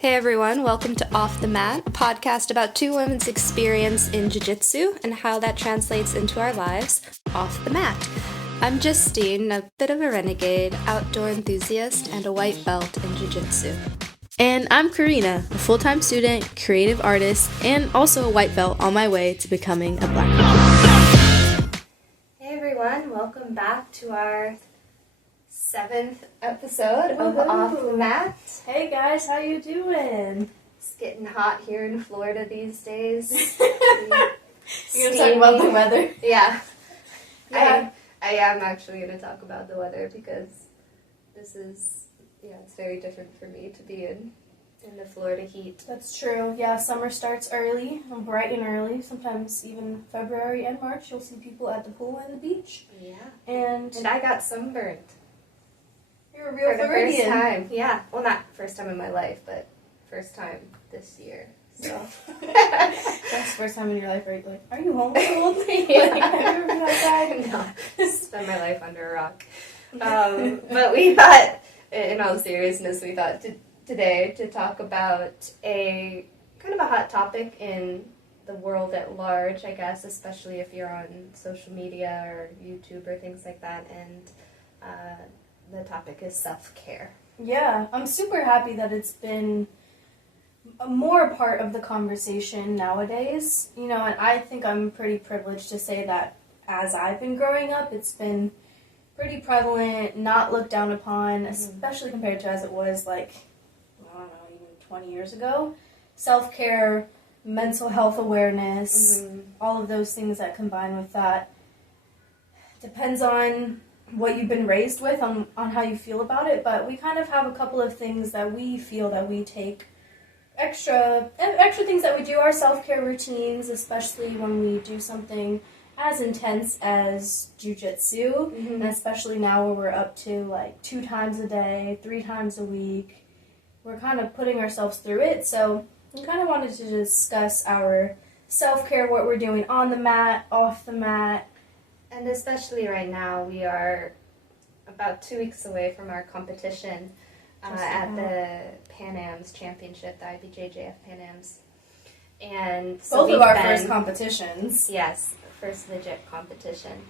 Hey everyone, welcome to Off the Mat, a podcast about two women's experience in jiu-jitsu and how that translates into our lives off the mat. I'm Justine, a bit of a renegade, outdoor enthusiast, and a white belt in jiu-jitsu. And I'm Karina, a full-time student, creative artist, and also a white belt on my way to becoming a black belt. Hey everyone, welcome back to our 7th episode of Off the Mat. Hey guys, how you doing? It's getting hot here in Florida these days. You're going to talk about the weather? Yeah. I am actually going to talk about the weather because this is, it's very different for me to be in the Florida heat. That's true. Yeah, summer starts early, bright and early. Sometimes even February and March, you'll see people at the pool and the beach. Yeah. And I got sunburned. You're a real for the first Floridian. time. Yeah. Well, not first time in my life, but first time this year. So That's the first time in your life where you're like, are you homeschooled? Yeah. Like, have you ever been outside? No, spend my life under a rock. But we thought, in all seriousness, we thought today to talk about a kind of a hot topic in the world at large, I guess, especially if you're on social media or YouTube or things like that, and the topic is self-care. Yeah, I'm super happy that it's been more a part of the conversation nowadays. And I think I'm pretty privileged to say that as I've been growing up, it's been pretty prevalent, not looked down upon, especially compared to as it was even 20 years ago. Self-care, mental health awareness, all of those things that combine with that. Depends on what you've been raised with, on how you feel about it, but we kind of have a couple of things that we feel that we take extra things that we do, our self-care routines, especially when we do something as intense as jiu-jitsu, and especially now where we're up to 2 times a day, 3 times a week. We're kind of putting ourselves through it, so we kind of wanted to discuss our self-care, what we're doing on the mat, off the mat. And especially right now, we are about 2 weeks away from our competition at the Pan Am's Championship, the IBJJF Pan Am's. And so both of our first competitions. Yes, first legit competition.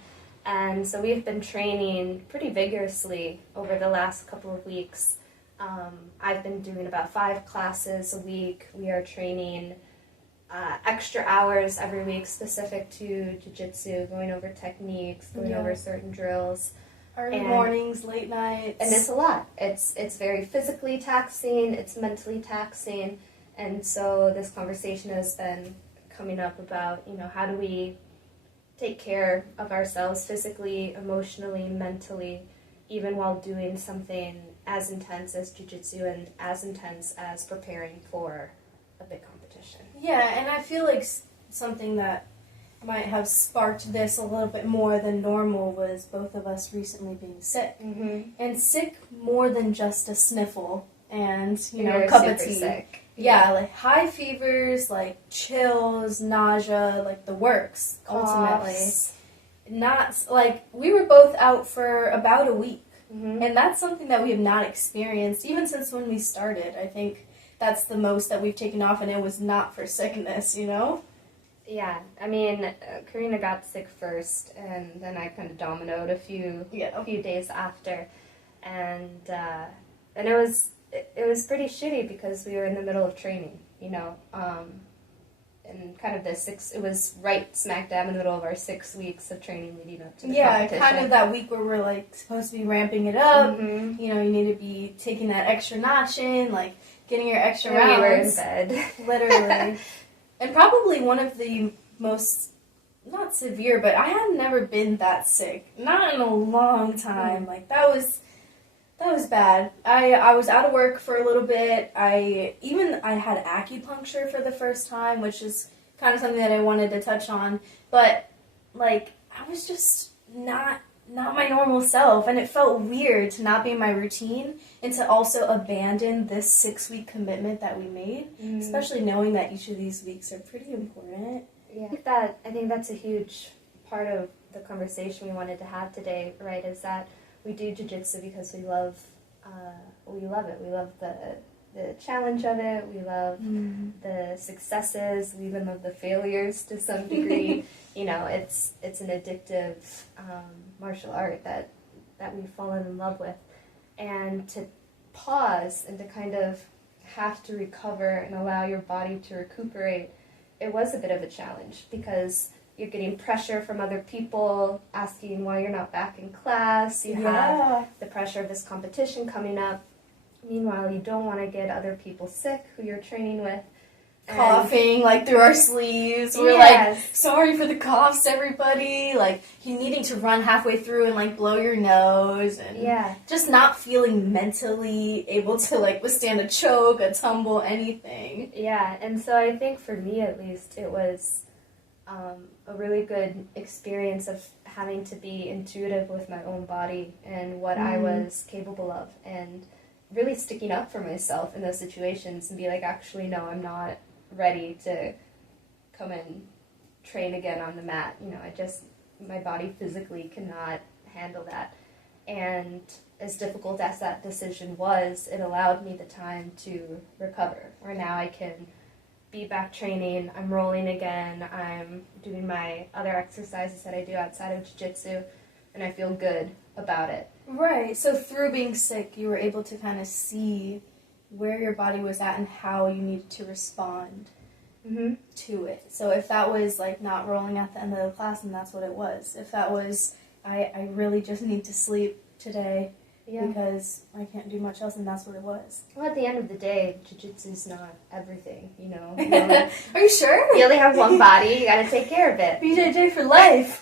And so we've been training pretty vigorously over the last couple of weeks. I've been doing about 5 classes a week. We are training extra hours every week specific to jiu-jitsu, going over techniques, going over certain drills. Early mornings, late nights. And it's a lot. It's very physically taxing, it's mentally taxing, and so this conversation has been coming up about, how do we take care of ourselves physically, emotionally, mentally, even while doing something as intense as jiu-jitsu and as intense as preparing for a big competition. Yeah, and I feel like something that might have sparked this a little bit more than normal was both of us recently being sick. And sick more than just a sniffle and, a cup of tea. Sick. Yeah, high fevers, chills, nausea, the works, ultimately. Coughs. Not, we were both out for about a week. And that's something that we have not experienced, even since when we started. I think that's the most that we've taken off, and it was not for sickness, Yeah, I mean, Karina got sick first, and then I kind of dominoed a few days after, and it was pretty shitty because we were in the middle of training, and kind of it was right smack dab in the middle of our 6 weeks of training leading up to the competition. Yeah, kind of that week where we're supposed to be ramping it up. You need to be taking that extra notch in, getting your extra rounds. We were in bed, literally. And probably one of the most, not severe, but I had never been that sick. Not in a long time. That was bad. I was out of work for a little bit. I had acupuncture for the first time, which is kind of something that I wanted to touch on. But, I was just not my normal self, and it felt weird to not be in my routine and to also abandon this 6-week commitment that we made, especially knowing that each of these weeks are pretty important. Yeah, I think that's a huge part of the conversation we wanted to have today, right, is that we do jiu-jitsu because we love it. We love the the challenge of it. We love the successes. We even love the failures to some degree. You know, it's an addictive martial art that we've fallen in love with. And to pause and to kind of have to recover and allow your body to recuperate, it was a bit of a challenge because you're getting pressure from other people asking why you're not back in class. You have the pressure of this competition coming up. Meanwhile, you don't want to get other people sick who you're training with. Coughing, like, through our sleeves. We're like, sorry for the coughs, everybody. Like, you needing to run halfway through and, like, blow your nose. And just not feeling mentally able to, like, withstand a choke, a tumble, anything. Yeah, and so I think for me, at least, it was a really good experience of having to be intuitive with my own body and what I was capable of. And really sticking up for myself in those situations and be like, actually, no, I'm not ready to come and train again on the mat. You know, my body physically cannot handle that. And as difficult as that decision was, it allowed me the time to recover, where now I can be back training, I'm rolling again, I'm doing my other exercises that I do outside of jiu-jitsu, and I feel good about it. Right, so through being sick, you were able to kind of see where your body was at and how you needed to respond to it. So if that was, like, not rolling at the end of the class, then that's what it was. If that was, I really just need to sleep today because I can't do much else, and that's what it was. Well, at the end of the day, jiu-jitsu's not everything, you know. Are you sure? You only have one body, you gotta take care of it. BJJ for life!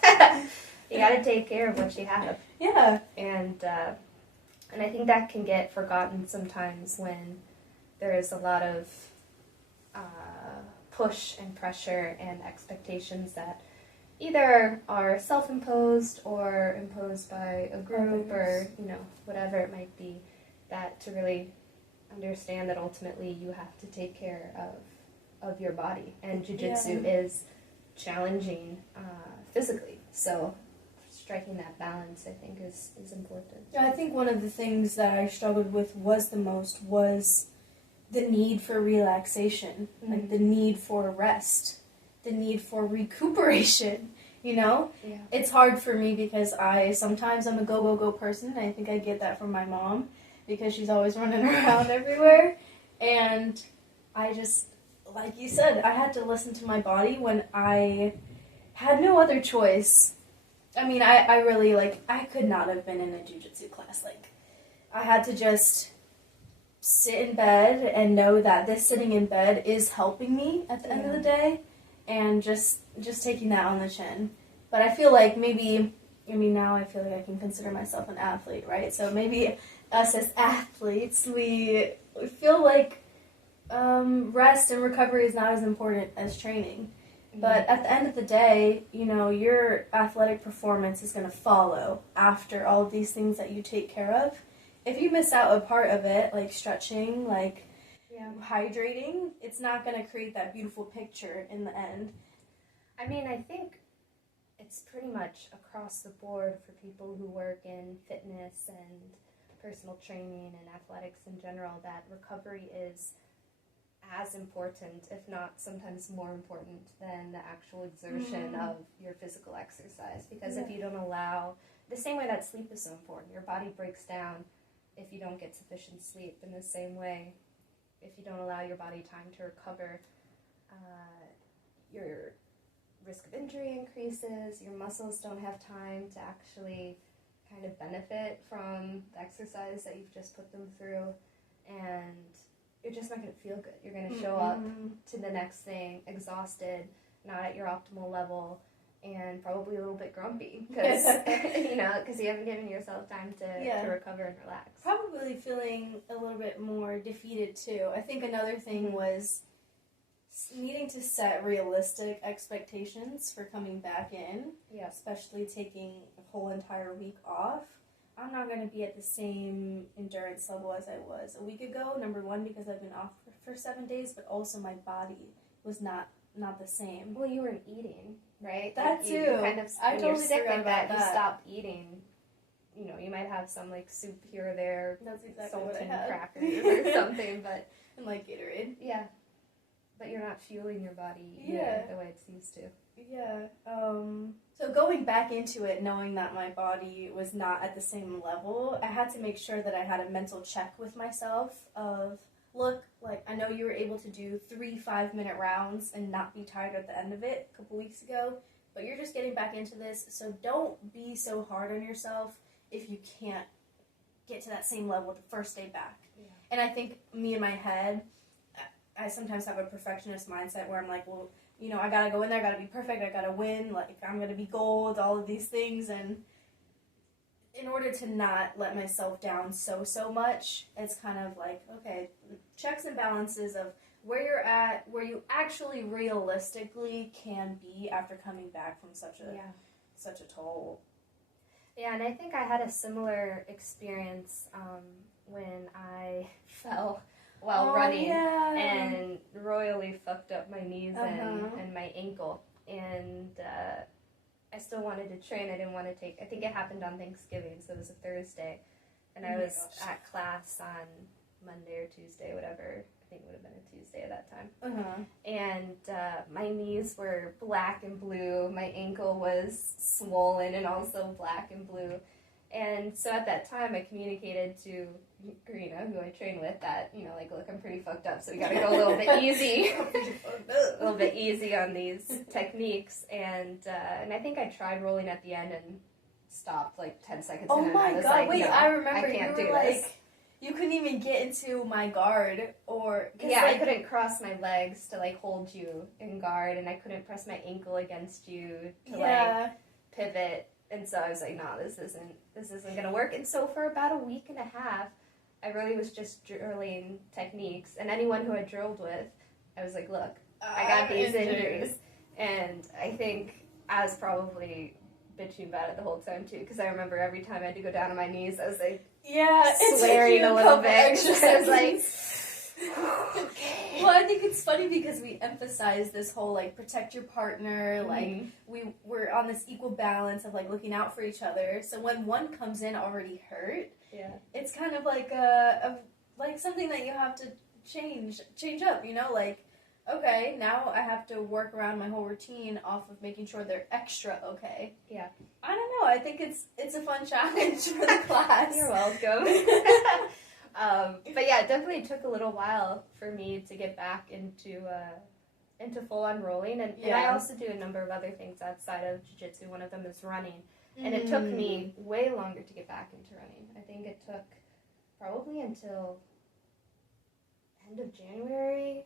You gotta take care of what you have. Yeah. And I think that can get forgotten sometimes when there is a lot of push and pressure and expectations that either are self-imposed or imposed by a group or, you know, whatever it might be, that to really understand that ultimately you have to take care of your body. And jiu-jitsu is challenging physically. So striking that balance, I think, is important. Yeah, I think one of the things that I struggled with was the need for relaxation, like the need for rest, the need for recuperation, you know? Yeah. It's hard for me because sometimes I'm a go person, and I think I get that from my mom because she's always running around everywhere. And I just, like you said, I had to listen to my body when I had no other choice. I mean, I really, like, I could not have been in a jiu-jitsu class. Like, I had to just sit in bed and know that this sitting in bed is helping me at the end of the day, and just taking that on the chin. But I feel like now I feel like I can consider myself an athlete, right? So maybe us as athletes, we feel like rest and recovery is not as important as training. But at the end of the day, you know, your athletic performance is going to follow after all of these things that you take care of. If you miss out a part of it, like stretching, like hydrating, it's not going to create that beautiful picture in the end. I mean, I think it's pretty much across the board for people who work in fitness and personal training and athletics in general that recovery is as important, if not sometimes more important, than the actual exertion of your physical exercise. Because if you don't allow, the same way that sleep is so important, your body breaks down if you don't get sufficient sleep. In the same way, if you don't allow your body time to recover, your risk of injury increases, your muscles don't have time to actually kind of benefit from the exercise that you've just put them through, and you're just not going to feel good. You're going to show up to the next thing exhausted, not at your optimal level, and probably a little bit grumpy because you haven't given yourself time to recover and relax. Probably feeling a little bit more defeated too. I think another thing was needing to set realistic expectations for coming back in, especially taking a whole entire week off. I'm not going to be at the same endurance level as I was a week ago, number one, because I've been off for 7 days, but also my body was not the same. Well, you weren't eating, right? That too. You kind of, I when totally you're sick forgot like about that, you that. stop eating. You know, you might have some, like, soup here or there, That's exactly salt what I and had. crackers or something, but And like Gatorade. Yeah. But you're not fueling your body the way it's used to. Yeah. So going back into it, knowing that my body was not at the same level, I had to make sure that I had a mental check with myself of, look, like, I know you were able to do 3 5-minute rounds and not be tired at the end of it a couple weeks ago, but you're just getting back into this, so don't be so hard on yourself if you can't get to that same level the first day back. Yeah. And I think me in my head, I sometimes have a perfectionist mindset where I'm like, well, you know, I gotta go in there, I gotta be perfect, I gotta win, like, I'm gonna be gold, all of these things, and in order to not let myself down so much, it's kind of like, okay, checks and balances of where you're at, where you actually realistically can be after coming back from such a toll. Yeah, and I think I had a similar experience when I fell while running and royally fucked up my knees and my ankle. And I still wanted to train. I didn't want to take... I think it happened on Thanksgiving, so it was a Thursday. And I was at class on Monday or Tuesday, whatever. I think it would have been a Tuesday at that time. And my knees were black and blue. My ankle was swollen and also black and blue. And so at that time, I communicated to Karina, who I train with, that, you know, like, look, I'm pretty fucked up, so we gotta go a little bit easy. A little bit easy on these techniques. And I think I tried rolling at the end and stopped, like, 10 seconds in. Oh my god, like, wait, no, I remember I can't you were do this. like, you couldn't even get into my guard, or... Yeah, like, I couldn't cross my legs to, like, hold you in guard, and I couldn't press my ankle against you to, like, pivot. And so I was like, no, this isn't gonna work. And so for about a week and a half, I really was just drilling techniques. And anyone who I drilled with, I was like, look, I got these injuries. And I think I was probably bitching about it the whole time too, because I remember every time I had to go down on my knees, I was like, swearing a little bit. I was like, okay. Well, I think it's funny because we emphasize this whole, like, protect your partner, like, we're on this equal balance of, like, looking out for each other. So when one comes in already hurt, it's kind of like like something that you have to change up, you know, like, okay, now I have to work around my whole routine off of making sure they're extra okay. Yeah. I don't know, I think it's a fun challenge for the class. You're welcome. But yeah, it definitely took a little while for me to get back into full-on rolling. And I also do a number of other things outside of jiu-jitsu. One of them is running. And it took me way longer to get back into running. I think it took probably until end of January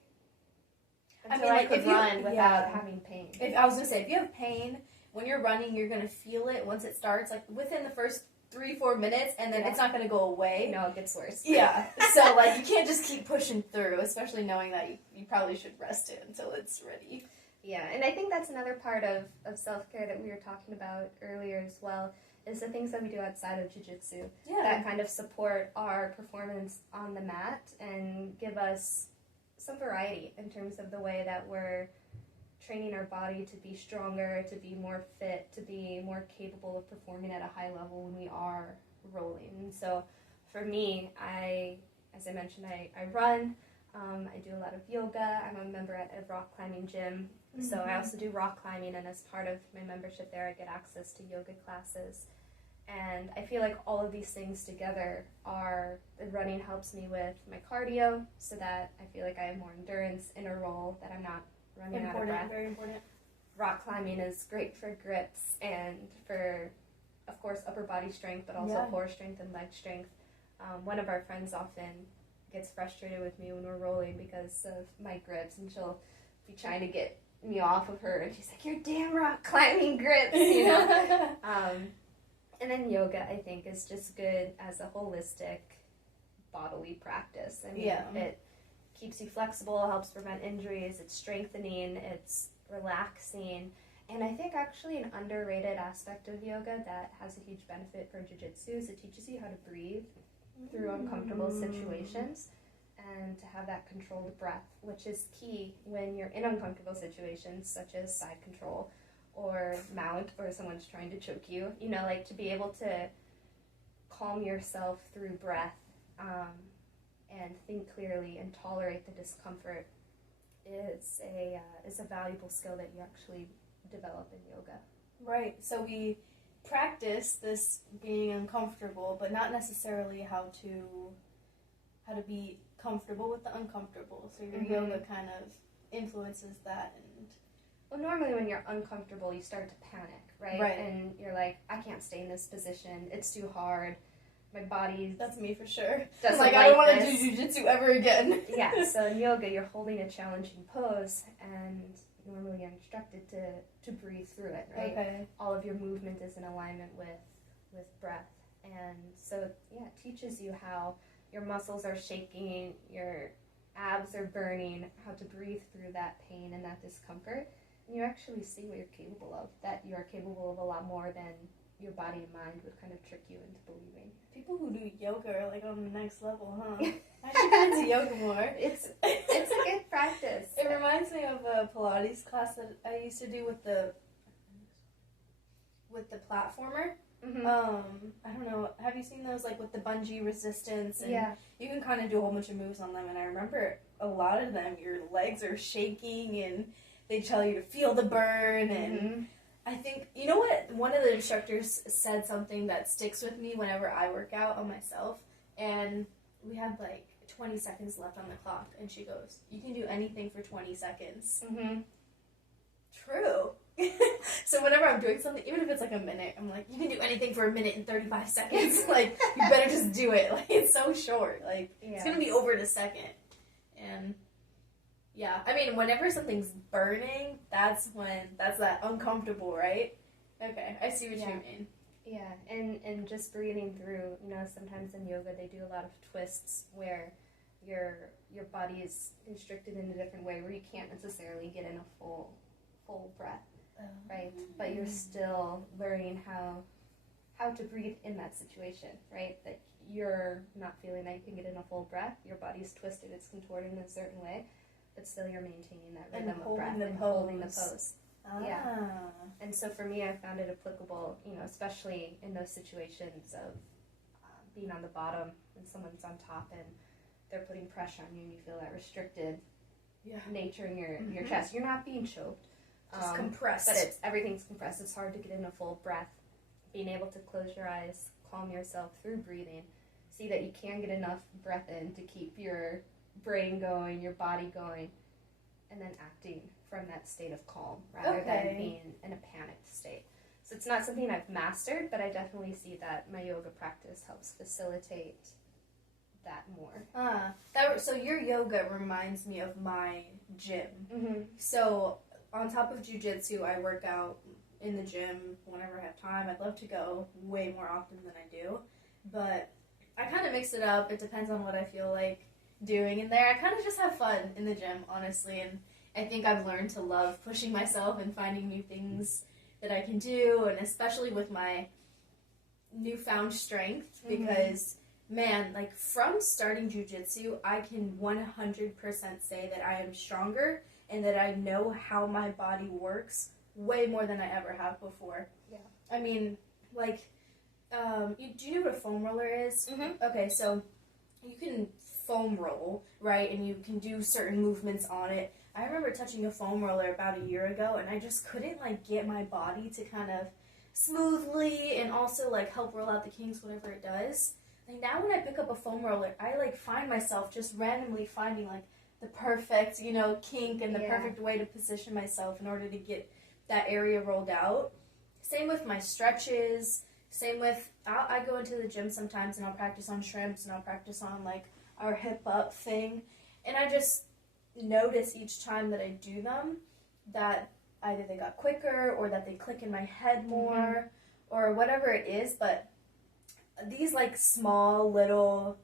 until I could run without having pain. I was going to say, if you have pain, when you're running, you're going to feel it once it starts, like within the first 3-4 minutes, and then it's not going to go away. No, it gets worse. Yeah. So, like, you can't just keep pushing through, especially knowing that you probably should rest it until it's ready. Yeah, and I think that's another part of self-care that we were talking about earlier as well, is the things that we do outside of jiu-jitsu that kind of support our performance on the mat and give us some variety in terms of the way that we're training our body to be stronger, to be more fit, to be more capable of performing at a high level when we are rolling. And so for me, as I mentioned, I run, I do a lot of yoga, I'm a member at a rock climbing gym, so I also do rock climbing, and as part of my membership there, I get access to yoga classes. And I feel like all of these things together the running helps me with my cardio, so that I feel like I have more endurance in a roll, that I'm not running out of breath. Very important. Rock climbing is great for grips and for, of course, upper body strength, but also core strength and leg strength. One of our friends often gets frustrated with me when we're rolling because of my grips, and she'll be trying to get me off of her, and she's like, "Your damn rock climbing grips," you know. And then yoga, I think, is just good as a holistic bodily practice. I mean, it keeps you flexible, helps prevent injuries, it's strengthening, it's relaxing. And I think actually an underrated aspect of yoga that has a huge benefit for jiu-jitsu is it teaches you how to breathe through uncomfortable situations and to have that controlled breath, which is key when you're in uncomfortable situations such as side control or mount, or someone's trying to choke you, you know, like to be able to calm yourself through breath and and think clearly and tolerate the discomfort is a valuable skill that you actually develop in yoga. Right. So we practice this being uncomfortable, but not necessarily how to be comfortable with the uncomfortable. So your yoga kind of influences that. And well, normally when you're uncomfortable, you start to panic, right? Right. And you're like, I can't stay in this position. It's too hard. My body. That's me for sure. Doesn't like like I don't want to this. do jiu-jitsu ever again. Yeah. So in yoga, you're holding a challenging pose, and normally you're instructed to breathe through it, right? Okay. All of your movement is in alignment with breath, and so yeah, it teaches you how your muscles are shaking, your abs are burning, how to breathe through that pain and that discomfort, and you actually see what you're capable of. That you are capable of a lot more than your body and mind would kind of trick you into believing. People who do yoga are like on the next level, huh? I should get into yoga more. It's a good practice. It reminds me of a Pilates class that I used to do with the platformer. Mm-hmm. I don't know. Have you seen those, like with the bungee resistance? And yeah. You can kind of do a whole bunch of moves on them, and I remember a lot of them. Your legs are shaking, and they tell you to feel the burn. And I think, you know what? One of the instructors said something that sticks with me whenever I work out on myself, and we had like 20 seconds left on the clock, and she goes, "You can do anything for 20 seconds." Mm-hmm. True. So whenever I'm doing something, even if it's like a minute, I'm like, you can do anything for a minute and 35 seconds. Like, you better just do it. Like, it's so short. Like, it's going to be over in a second. And, yeah. I mean, whenever something's burning, that's that uncomfortable, right? Okay, I see what you mean. Yeah, and just breathing through, sometimes in yoga they do a lot of twists where your body is constricted in a different way where you can't necessarily get in a full breath, right? But you're still learning how to breathe in that situation, right? That you're not feeling that you can get in a full breath. Your body's twisted, it's contorted in a certain way, but still you're maintaining that rhythm of breath and holding the pose. Yeah. And so for me, I found it applicable, especially in those situations of being on the bottom and someone's on top and they're putting pressure on you and you feel that restricted nature in your chest. You're not being choked. Just compressed. But everything's compressed. It's hard to get in a full breath. Being able to close your eyes, calm yourself through breathing, see that you can get enough breath in to keep your brain going, your body going, and then acting from that state of calm rather than being in a panicked state. So it's not something I've mastered, but I definitely see that my yoga practice helps facilitate that more. So your yoga reminds me of my gym. Mm-hmm. So on top of jiu-jitsu, I work out in the gym whenever I have time. I'd love to go way more often than I do, but I kind of mix it up. It depends on what I feel like doing in there. I kind of just have fun in the gym, honestly, and I think I've learned to love pushing myself and finding new things that I can do, and especially with my newfound strength, because man, like from starting jiu-jitsu, I can 100% say that I am stronger and that I know how my body works way more than I ever have before. Yeah. I mean, like, do you know what a foam roller is? Mm-hmm. Okay, so you can foam roll, right, and you can do certain movements on it. I remember touching a foam roller about a year ago, and I just couldn't, like, get my body to kind of smoothly and also, like, help roll out the kinks, whatever it does. Like, now when I pick up a foam roller, I, like, find myself just randomly finding, like, the perfect, kink and the perfect way to position myself in order to get that area rolled out. Same with my stretches. Same with, I go into the gym sometimes and I'll practice on shrimps and I'll practice on, like, our hip up thing. And I just notice each time that I do them that either they got quicker or that they click in my head more or whatever it is. But these, like, small little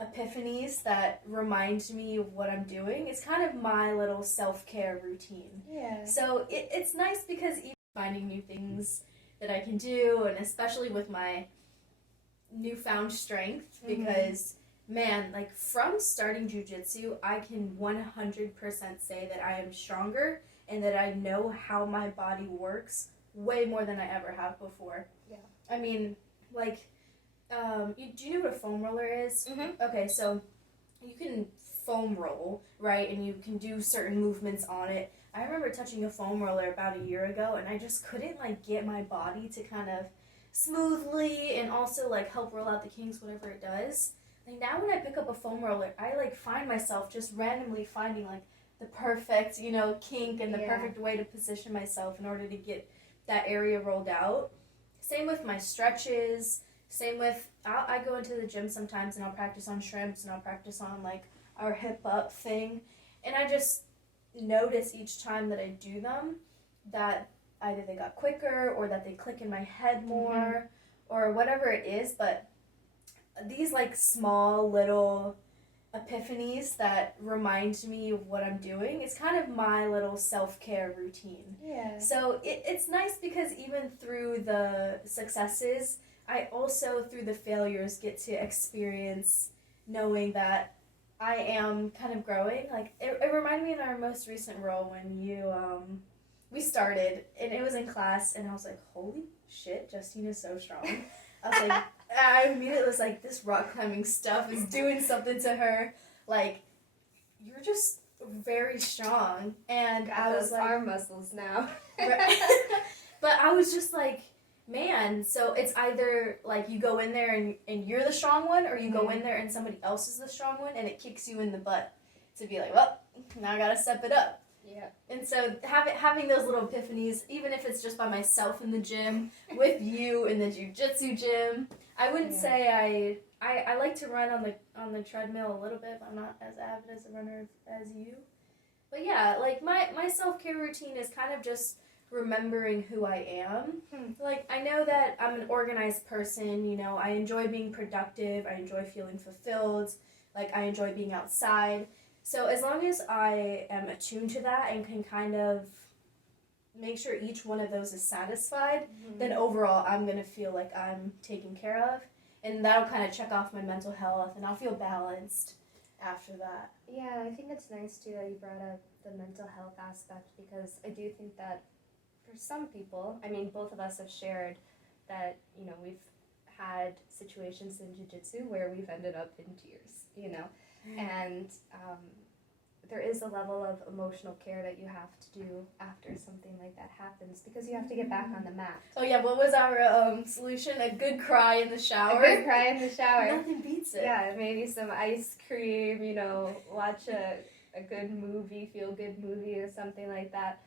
epiphanies that remind me of what I'm doing, it's kind of my little self-care routine. Yeah. So it's nice because even finding new things that I can do, and especially with my newfound strength, because man, like from starting jiu-jitsu, I can 100% say that I am stronger and that I know how my body works way more than I ever have before. Yeah. I mean, like, do you know what a foam roller is? Mm-hmm. Okay, so foam roll, right? And you can do certain movements on it. I remember touching a foam roller about a year ago, and I just couldn't like get my body to kind of smoothly and also like help roll out the kinks, whatever it does. Like now when I pick up a foam roller, I like find myself just randomly finding like the perfect, kink and the perfect way to position myself in order to get that area rolled out. Same with my stretches. Same with, I go into the gym sometimes and I'll practice on shrimps and I'll practice on like our hip up thing. And I just notice each time that I do them that either they got quicker or that they click in my head more or whatever it is. But these like small little epiphanies that remind me of what I'm doing, it's kind of my little self-care routine. Yeah. So it's nice because even through the successes, I also through the failures get to experience knowing that I am kind of growing. Like it reminded me in our most recent role when we started and it was in class and I was like, holy shit, Justine is so strong. I was like, I immediately was like, this rock climbing stuff is doing something to her. Like, you're just very strong. And I was like, arm muscles now. But I was just like, man, so it's either like you go in there and you're the strong one, or you go in there and somebody else is the strong one, and it kicks you in the butt to be like, well, now I gotta step it up. Yeah. And so having those little epiphanies, even if it's just by myself in the gym, with you in the jiu-jitsu gym, I wouldn't say I like to run on the treadmill a little bit, but I'm not as avid as a runner as you. But yeah, like my self-care routine is kind of just remembering who I am. Like, I know that I'm an organized person, I enjoy being productive, I enjoy feeling fulfilled, like I enjoy being outside. So as long as I am attuned to that and can kind of make sure each one of those is satisfied, then overall I'm going to feel like I'm taken care of. And that'll kind of check off my mental health and I'll feel balanced after that. Yeah, I think it's nice too that you brought up the mental health aspect because I do think that for some people, I mean, both of us have shared that, we've had situations in jiu-jitsu where we've ended up in tears, and there is a level of emotional care that you have to do after something like that happens because you have to get back on the mat. Oh yeah, what was our solution? A good cry in the shower? A good cry in the shower. Nothing beats it. Yeah, maybe some ice cream, watch a good movie, feel-good movie or something like that.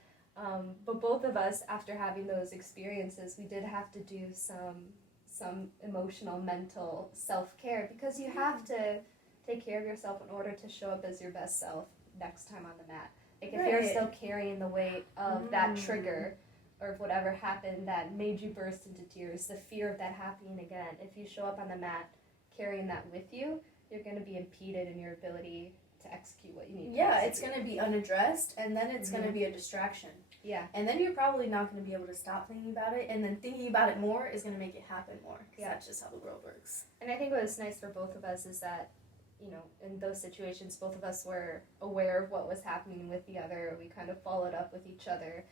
But both of us, after having those experiences, we did have to do some emotional, mental self-care because you have to take care of yourself in order to show up as your best self next time on the mat. Like if you're still carrying the weight of that trigger or of whatever happened that made you burst into tears, the fear of that happening again, if you show up on the mat carrying that with you, you're going to be impeded in your ability to execute what you need to execute. It's going to be unaddressed, and then it's going to be a distraction. Yeah. And then you're probably not going to be able to stop thinking about it, and then thinking about it more is going to make it happen more. Because that's just how the world works. And I think what was nice for both of us is that, in those situations, both of us were aware of what was happening with the other. We kind of followed up with each other.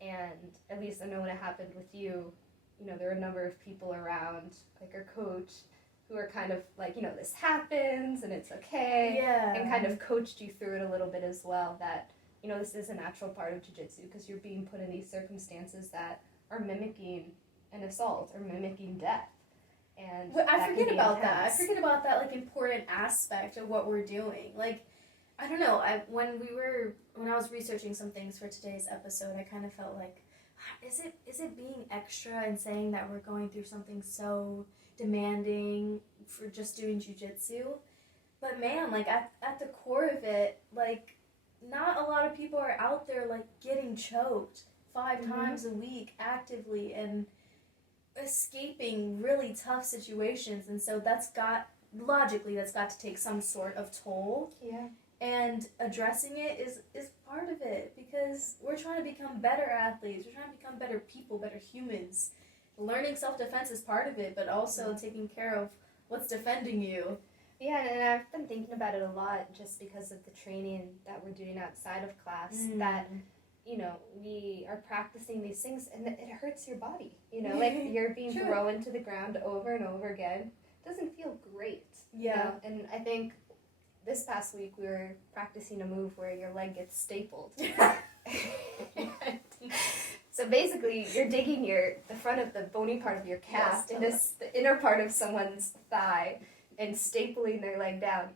And at least I know when it happened with you, there were a number of people around, like our coach, who are kind of like, this happens and it's okay. Yeah. And kind of coached you through it a little bit as well, that, this is a natural part of jiu-jitsu because you're being put in these circumstances that are mimicking an assault or mimicking death. And I forget about that. I forget about that, like, important aspect of what we're doing. Like, I don't know, when I was researching some things for today's episode, I kind of felt like, is it being extra and saying that we're going through something so demanding for just doing jiu-jitsu? But man, like, at the core of it, like, not a lot of people are out there, like, getting choked 5 times a week actively and escaping really tough situations. And so that's got to take some sort of toll. Yeah. And addressing it is part of it because we're trying to become better athletes. We're trying to become better people, better humans. Learning self-defense is part of it, but also taking care of what's defending you. Yeah, and I've been thinking about it a lot just because of the training that we're doing outside of class, that, we are practicing these things and it hurts your body. Like you're being thrown to the ground over and over again. It doesn't feel great. Yeah. And I think this past week we were practicing a move where your leg gets stapled. So basically, you're digging the front of the bony part of your calf into the inner part of someone's thigh and stapling their leg down.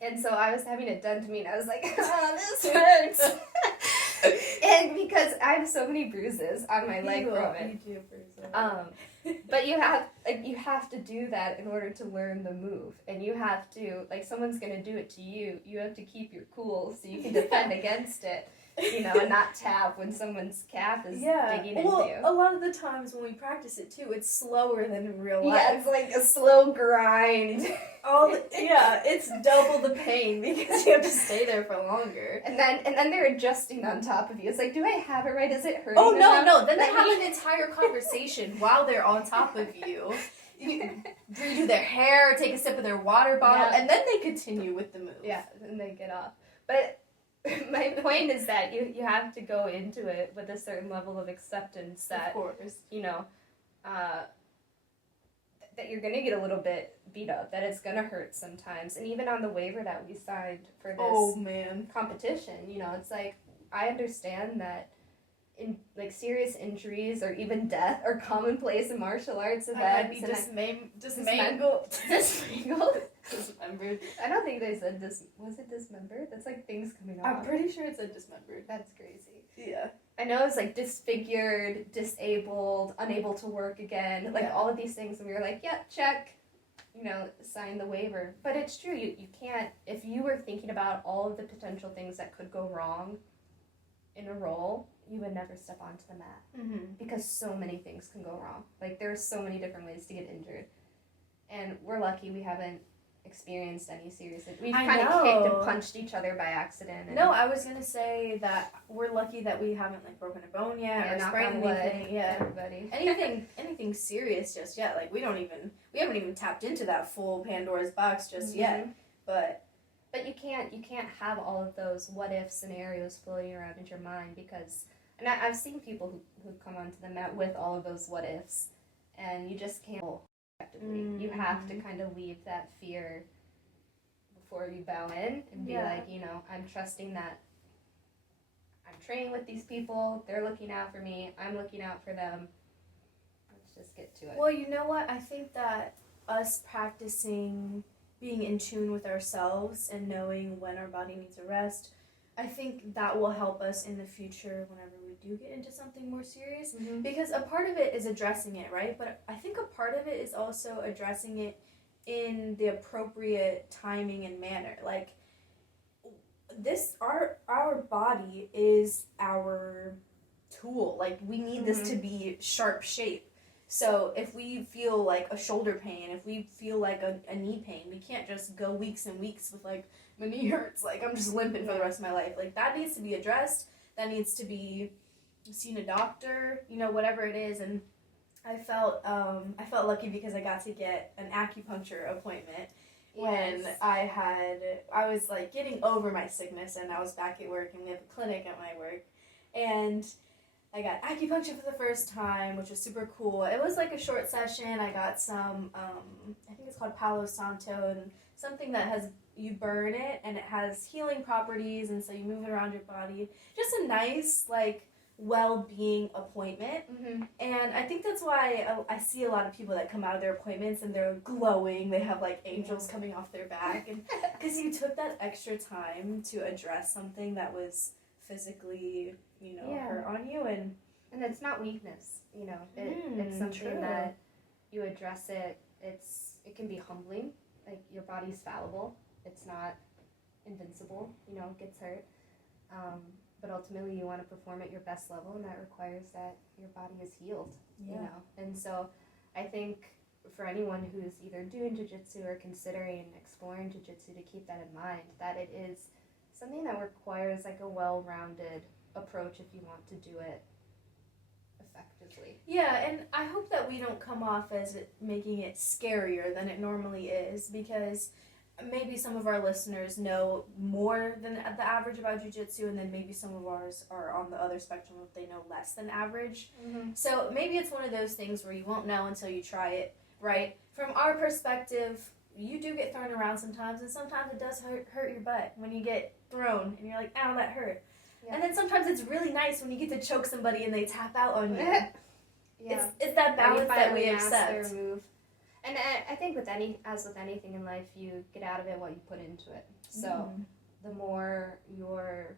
And so I was having it done to me, and I was like, oh, this hurts. And because I have so many bruises on my leg from it. You do bruises. But you have to do that in order to learn the move. And you have to, like, someone's going to do it to you. You have to keep your cool so you can defend against it. You know, and not tap when someone's calf is digging into you. A lot of the times when we practice it too, it's slower than in real life. Yeah, it's like a slow grind. It's double the pain because you have to stay there for longer. And then they're adjusting on top of you. It's like, do I have it right? Is it hurting? Oh no! Then they have an entire conversation while they're on top of you. You redo their hair, take a sip of their water bottle, and then they continue with the move. Yeah, and they get off. But my point is that you have to go into it with a certain level of acceptance that, of course, you know, that you're going to get a little bit beat up, that it's going to hurt sometimes. And even on the waiver that we signed for this competition, you know, it's like, I understand that in like serious injuries or even death are commonplace in martial arts events. Dismangled. Dismembered. I don't think they said was it dismembered? That's like things coming off. I'm pretty sure it said dismembered. That's crazy. Yeah. I know it's like disfigured, disabled, unable to work again, like all of these things, and we were like, yeah, check, you know, sign the waiver. But it's true, you can't, if you were thinking about all of the potential things that could go wrong in a roll, you would never step onto the mat. Mm-hmm. Because so many things can go wrong. Like, there's so many different ways to get injured. And we're lucky we haven't experienced any serious. We've kind of kicked and punched each other by accident. No, I was gonna say that we're lucky that we haven't like broken a bone yet or sprained anything. Yeah, everybody. anything serious just yet. Like we haven't even tapped into that full Pandora's box just yet. But you can't have all of those what if scenarios floating around in your mind because, and I've seen people who've come onto the mat with all of those what ifs, and you just can't. You have to kind of leave that fear before you bow in and be like, you know, I'm trusting that I'm training with these people, they're looking out for me, I'm looking out for them. Let's just get to it. Well, you know what? I think that us practicing being in tune with ourselves and knowing when our body needs a rest, I think that will help us in the future whenever we do get into something more serious. Mm-hmm. Because a part of it is addressing it, right? But I think a part of it is also addressing it in the appropriate timing and manner. Like, our body is our tool. Like, we need this to be sharp shape. So if we feel like a shoulder pain, if we feel like a knee pain, we can't just go weeks and weeks with like, my knee hurts, like I'm just limping for the rest of my life. Like that needs to be addressed. That needs to be seen a doctor, you know, whatever it is. And I felt lucky because I got to get an acupuncture appointment when I was like getting over my sickness and I was back at work and we have a clinic at my work. And I got acupuncture for the first time, which was super cool. It was like a short session. I got some, I think it's called Palo Santo, and something that has, you burn it, and it has healing properties, and so you move it around your body. Just a nice, like, well-being appointment. Mm-hmm. And I think that's why I see a lot of people that come out of their appointments, and they're glowing. They have, like, angels coming off their back. And because you took that extra time to address something that was physically, you know, hurt on you, and it's not weakness, you know. It's something that you address it. It can be humbling. Like your body's fallible. It's not invincible. You know, it gets hurt. But ultimately, you want to perform at your best level, and that requires that your body is healed. You know, and so I think for anyone who's either doing jiu-jitsu or considering exploring jiu-jitsu, to keep that in mind, that it is something that requires like a well-rounded approach if you want to do it effectively. Yeah, and I hope that we don't come off as making it scarier than it normally is, because maybe some of our listeners know more than the average about jiu-jitsu, and then maybe some of ours are on the other spectrum if they know less than average. Mm-hmm. So maybe it's one of those things where you won't know until you try it, right? From our perspective, you do get thrown around sometimes, and sometimes it does hurt your butt when you get thrown, and you're like, ow, that hurt. Yeah. And then sometimes it's really nice when you get to choke somebody and they tap out on you. Yeah. It's that balance that we accept. And I think with anything in life, you get out of it what you put into it. So the more you're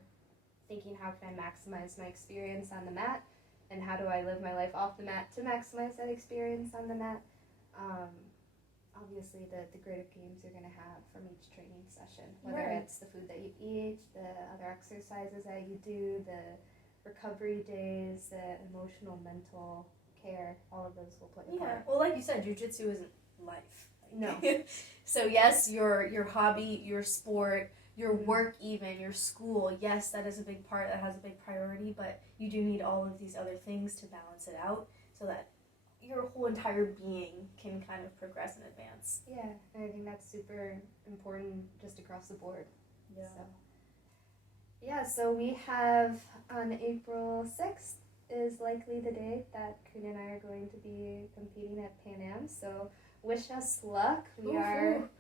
thinking, how can I maximize my experience on the mat, and how do I live my life off the mat to maximize that experience on the mat, obviously the greater gains you're going to have from each training session, whether it's the food that you eat, the other exercises that you do, the recovery days, the emotional, mental care, all of those will play a part. Well, like you said, jiu-jitsu isn't life. No. So yes, your hobby, your sport, your work even, your school, yes, that is a big part, that has a big priority, but you do need all of these other things to balance it out so that your whole entire being can kind of progress and advance. Yeah, and I think that's super important just across the board. So we have on April 6th is likely the day that Karina and I are going to be competing at Pan Am, so wish us luck. We are,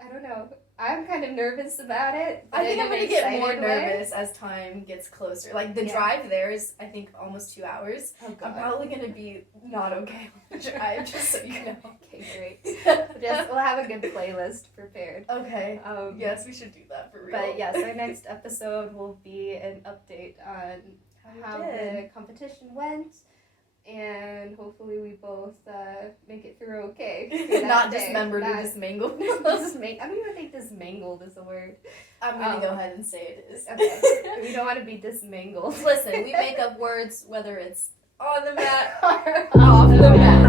I don't know, I'm kind of nervous about it. I think I'm going to get more nervous as time gets closer. Like, the drive there is, I think, almost 2 hours. Oh, God. I'm probably going to be not okay with the drive, just so you know. Okay, great. We'll have a good playlist prepared. Okay. Yes, we should do that for real. But yes, our next episode will be an update on how the competition went, and hopefully we both make it through okay. Not dismembered or dismangled. I don't even think dismangled is a word. I'm going to go ahead and say it is. Okay. We don't want to be dismangled. Listen, we make up words whether it's on the mat or off the mat.